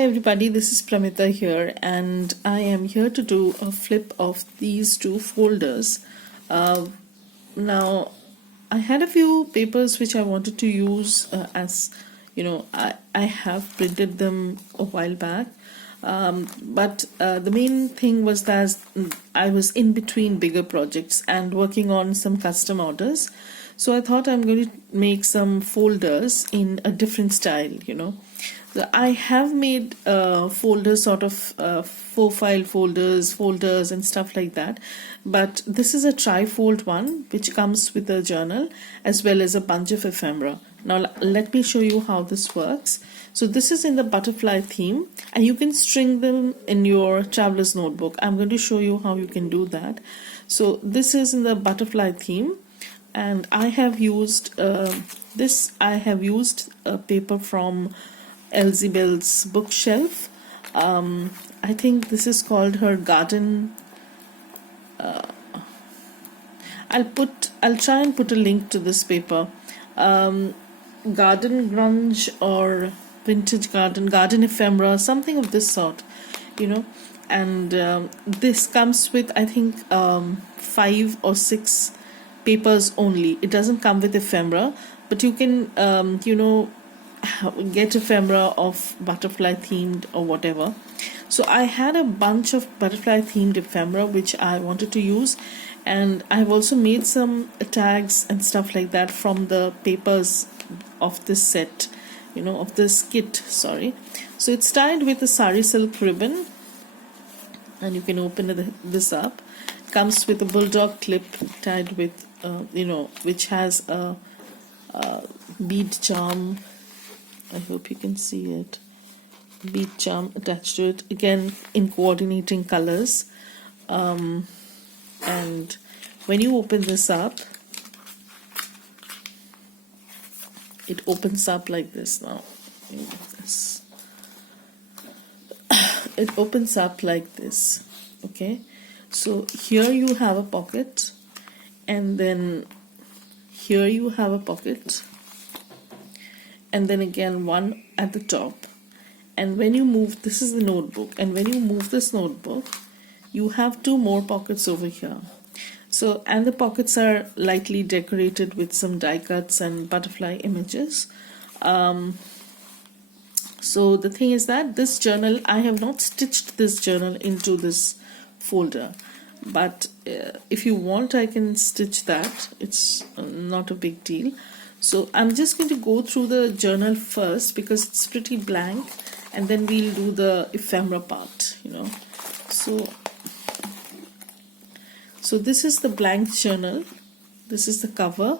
Hi everybody, this is Pramita here, and I am here to do a flip of these two folders. Now, I had a few papers which I wanted to use as I have printed them a while back, but the main thing was that I was in between bigger projects and working on some custom orders. So I thought I'm going to make some folders in a different style. So I have made folders, sort of 4-file folders and stuff like that. But this is a trifold one, which comes with a journal as well as a bunch of ephemera. Now let me show you how this works. So this is in the butterfly theme, and you can string them in your traveler's notebook. I'm going to show you how you can do that. So this is in the butterfly theme, and I have used a paper from Elzebel's bookshelf. I think this is called her garden. I'll try and put a link to this paper. Garden grunge or vintage garden ephemera, something of this sort, and this comes with, I think, 5 or 6 papers only. It doesn't come with ephemera, but you can get ephemera of butterfly themed or whatever. So I had a bunch of butterfly themed ephemera which I wanted to use, and I've also made some tags and stuff like that from the papers of this set, of this kit, sorry. So it's tied with a sari silk ribbon, and you can open this up. It comes with a bulldog clip tied with which has a bead charm. I hope you can see it. Bead charm attached to it, again in coordinating colors. And when you open this up, it opens up like this. Now it opens up like this. Okay, so here you have a pocket, and then here you have a pocket, and then again one at the top. And when you move, this is the notebook, and when you move this notebook, you have 2 more pockets over here. So, and the pockets are lightly decorated with some die cuts and butterfly images. So the thing is that this journal, I have not stitched this journal into this folder, but if you want, I can stitch that. It's not a big deal. So I'm just going to go through the journal first because it's pretty blank, and then we'll do the ephemera part, So this is the blank journal. This is the cover,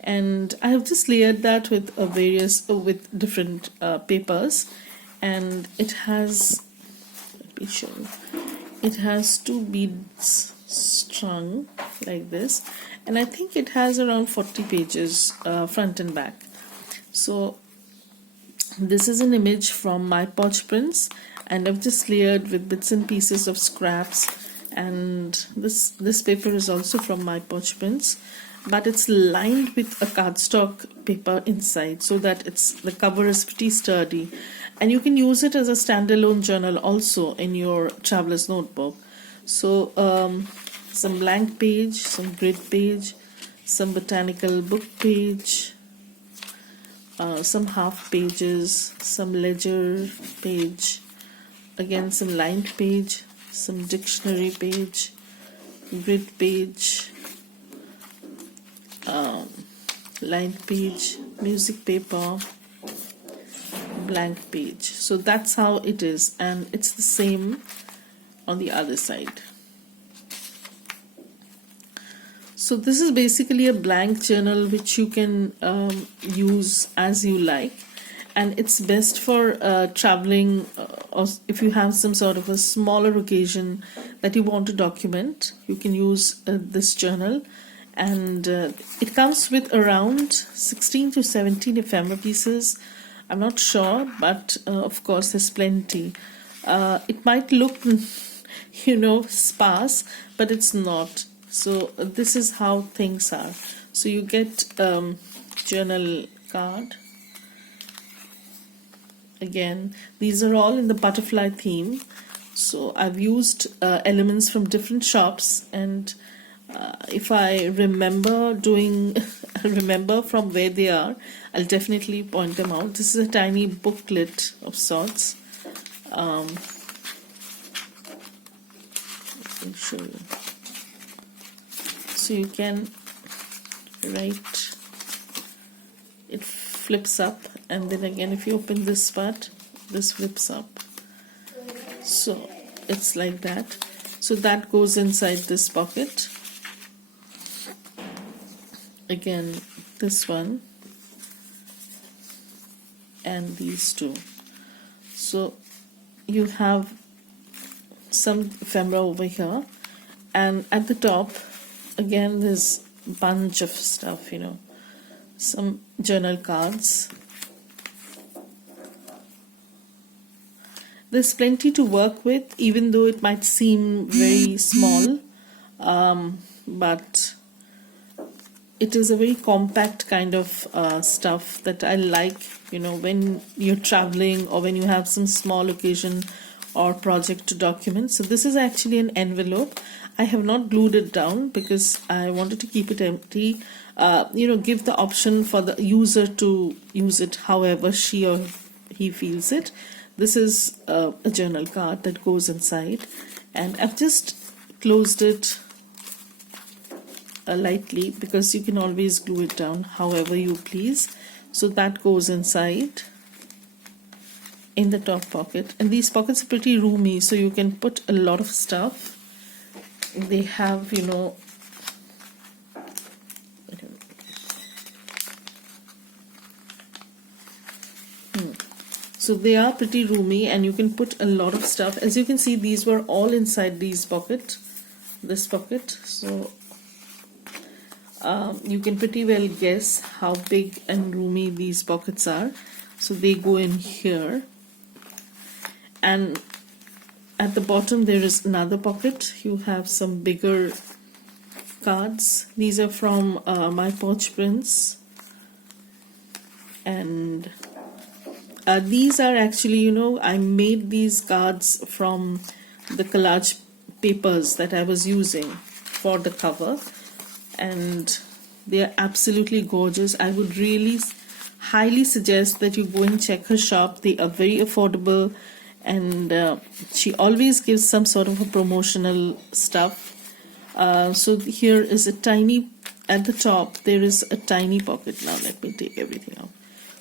and I have just layered that with with different papers, and it has, let me show you, it has 2 beads strung like this, and I think it has around 40 pages front and back. So this is an image from my pouch prints, and I've just layered with bits and pieces of scraps. And this paper is also from my pouch prints, but it's lined with a cardstock paper inside, so that the cover is pretty sturdy, and you can use it as a standalone journal also in your traveler's notebook. So some blank page, some grid page, some botanical book page, some half pages, some ledger page, again some lined page, some dictionary page, grid page, lined page, music paper, blank page. So that's how it is, and it's the same on the other side. So this is basically a blank journal which you can use as you like, and it's best for traveling, or if you have some sort of a smaller occasion that you want to document, you can use this journal. And it comes with around 16 to 17 ephemera pieces. I'm not sure, but of course there's plenty. It might look sparse, but it's not. So this is how things are. So you get journal card, Again, these are all in the butterfly theme. So I've used elements from different shops, and if I remember remember from where they are, I'll definitely point them out. This is a tiny booklet of sorts. Let me show you. So you can write, it flips up, and then again if you open this part, this flips up. So it's like that. So that goes inside this pocket. Again, this one and these two. So you have some ephemera over here, and at the top again there's a bunch of stuff, some journal cards. There's plenty to work with, even though it might seem very small, but it is a very compact kind of stuff that I like, when you're traveling or when you have some small occasion or project to document. So this is actually an envelope. I have not glued it down because I wanted to keep it empty, give the option for the user to use it however she or he feels it. This is a journal card that goes inside, and I've just closed it lightly because you can always glue it down however you please. So that goes inside in the top pocket, and these pockets are pretty roomy, so you can put a lot of stuff. They have, so they are pretty roomy, and you can put a lot of stuff. As you can see, these were all inside this pocket. So you can pretty well guess how big and roomy these pockets are. So they go in here, and at the bottom there is another pocket. You have some bigger cards. These are from my Porch Prints, and these are actually, I made these cards from the collage papers that I was using for the cover, and they are absolutely gorgeous. I would really highly suggest that you go and check her shop. They are very affordable, and she always gives some sort of a promotional stuff. So here is a tiny, at the top there is a tiny pocket. Now let me take everything out.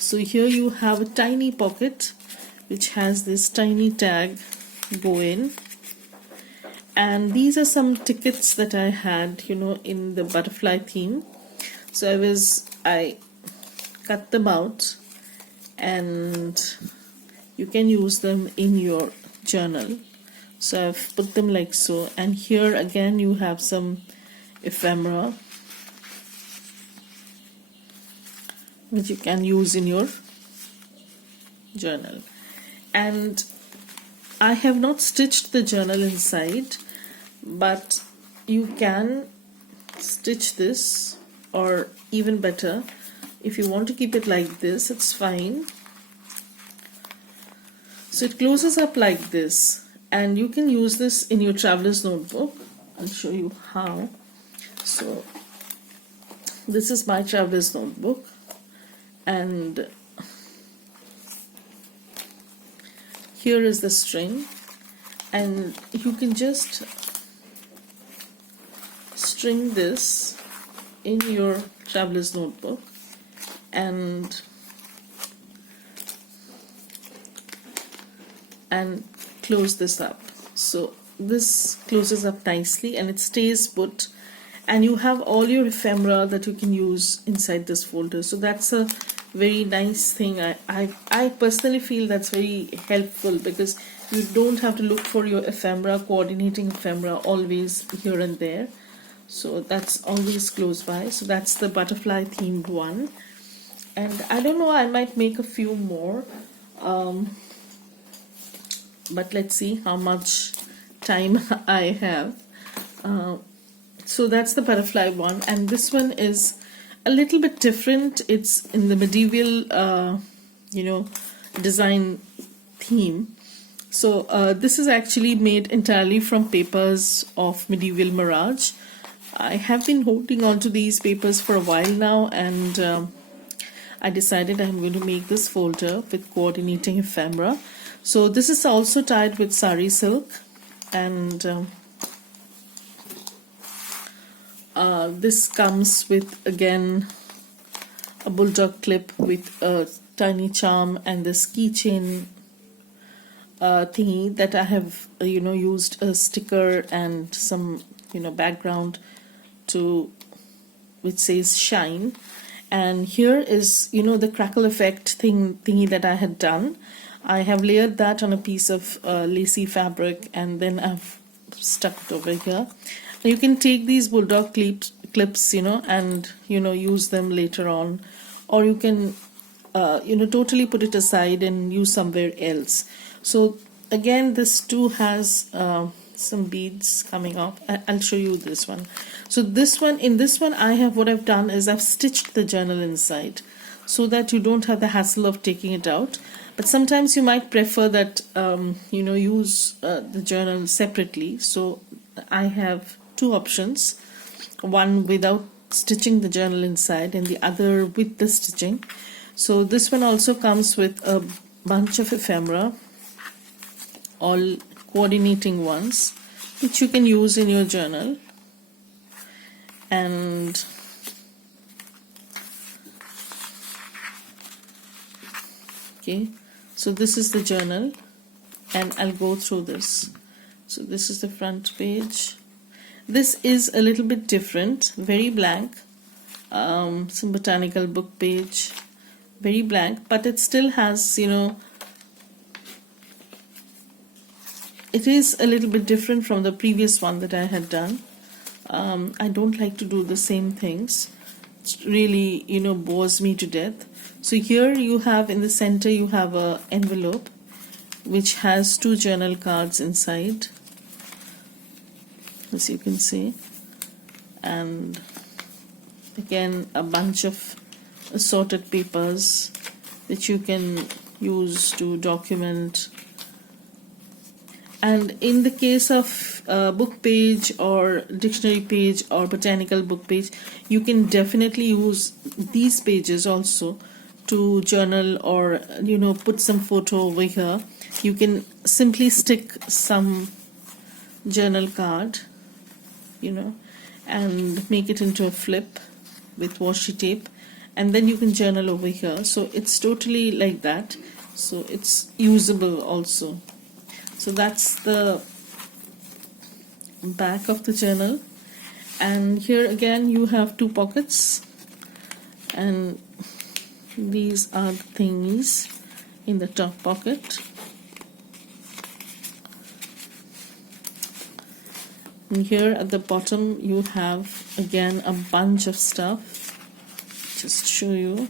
So here you have a tiny pocket which has this tiny tag, go in, and these are some tickets that I had, in the butterfly theme. So I cut them out, and you can use them in your journal. So I've put them like so, and here again you have some ephemera which you can use in your journal. And I have not stitched the journal inside, but you can stitch this, or even better, if you want to keep it like this, it's fine. So it closes up like this, and you can use this in your traveler's notebook. I'll show you how. So this is my traveler's notebook, and here is the string, and you can just string this in your traveler's notebook and close this up. So this closes up nicely and it stays put, and you have all your ephemera that you can use inside this folder. So that's a very nice thing. I personally feel that's very helpful, because you don't have to look for your ephemera, coordinating ephemera always here and there. So that's always close by. So that's the butterfly themed one, and I don't know, I might make a few more, but let's see how much time I have. So that's the butterfly one, and this one is a little bit different. It's in the medieval design theme. So this is actually made entirely from papers of Medieval Mirage. I have been holding on to these papers for a while now, and I decided I'm going to make this folder with coordinating ephemera. So this is also tied with sari silk, and this comes with, again, a bulldog clip with a tiny charm and this keychain thingy that I have used a sticker and some background to, which says shine. And here is the crackle effect thingy that I had done. I have layered that on a piece of lacy fabric, and then I've stuck it over here. You can take these bulldog clips and use them later on, or you can totally put it aside and use somewhere else. So again, this too has some beads coming up. I'll show you this one. So in this one what I've done is I've stitched the journal inside, so that you don't have the hassle of taking it out. But sometimes you might prefer that use the journal separately. So I have two options, one without stitching the journal inside and the other with the stitching. So this one also comes with a bunch of ephemera, all coordinating ones, which you can use in your journal. And okay, so this is the journal, and I'll go through this. So this is the front page. This is a little bit different, very blank, some botanical book page, very blank, but it still has, it is a little bit different from the previous one that I had done. I don't like to do the same things. It really, bores me to death. So here you have, in the center, you have a envelope which has 2 journal cards inside, as you can see, and again a bunch of assorted papers which you can use to document. And in the case of book page or dictionary page or botanical book page, you can definitely use these pages also to journal, or put some photo over here. You can simply stick some journal card and make it into a flip with washi tape, and then you can journal over here. So it's totally like that, so it's usable also. So that's the back of the journal, and here again you have 2 pockets, and these are the thingies in the top pocket. And here at the bottom you have again a bunch of stuff. Just show you.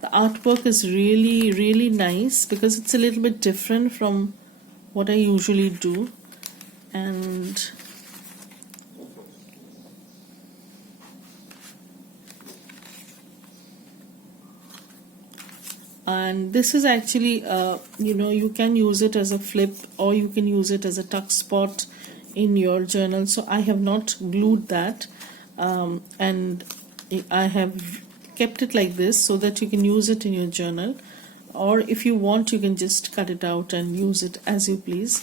The artwork is really, really nice because it's a little bit different from what I usually do. And this is actually you can use it as a flip, or you can use it as a tuck spot in your journal. So I have not glued that, and I have kept it like this so that you can use it in your journal, or if you want you can just cut it out and use it as you please,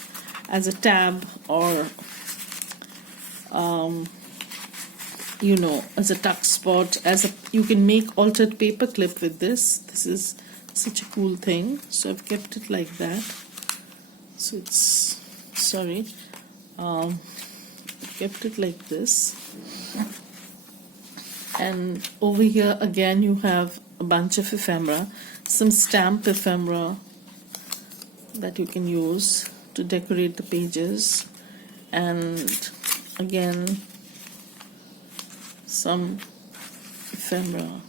as a tab, or as a tuck spot, you can make altered paper clip with this. This is such a cool thing. So I've kept it like that. So it's kept it like this. And over here again you have a bunch of ephemera, some stamp ephemera that you can use to decorate the pages, and again some ephemera.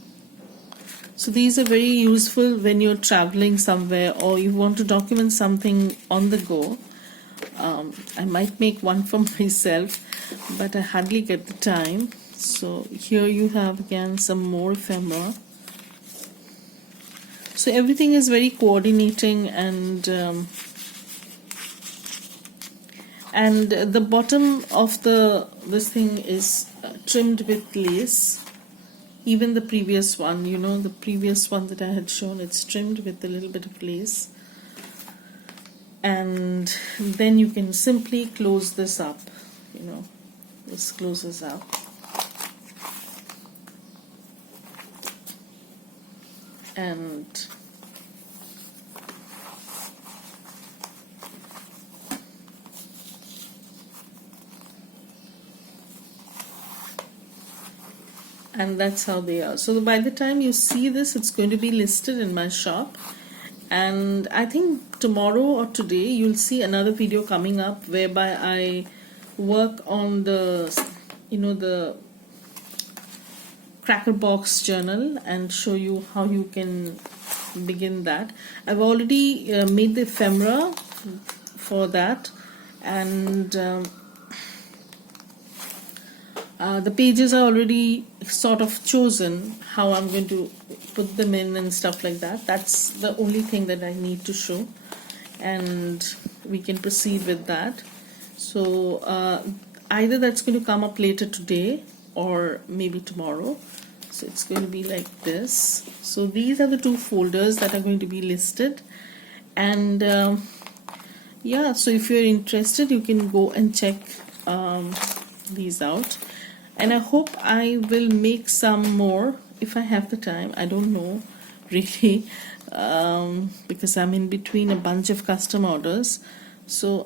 So these are very useful when you're traveling somewhere or you want to document something on the go. I might make one for myself, but I hardly get the time. So here you have again some more ephemera. So everything is very coordinating, and the bottom of this thing is trimmed with lace. Even the previous one, the previous one that I had shown, it's trimmed with a little bit of lace. And then you can simply close this up, this closes up. And that's how they are. So by the time you see this, it's going to be listed in my shop. And I think tomorrow or today you'll see another video coming up whereby I work on the cracker box journal and show you how you can begin that. I've already made the ephemera for that, and the pages are already sort of chosen how I'm going to put them in and stuff like that. That's the only thing that I need to show, and we can proceed with that. So either that's going to come up later today or maybe tomorrow. So it's going to be like this. So these are the two folders that are going to be listed, and yeah, so if you're interested, you can go and check these out. And I hope I will make some more if I have the time. I don't know really, because I'm in between a bunch of custom orders. So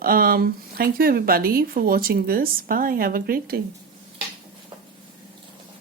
thank you everybody for watching this. Bye. Have a great day.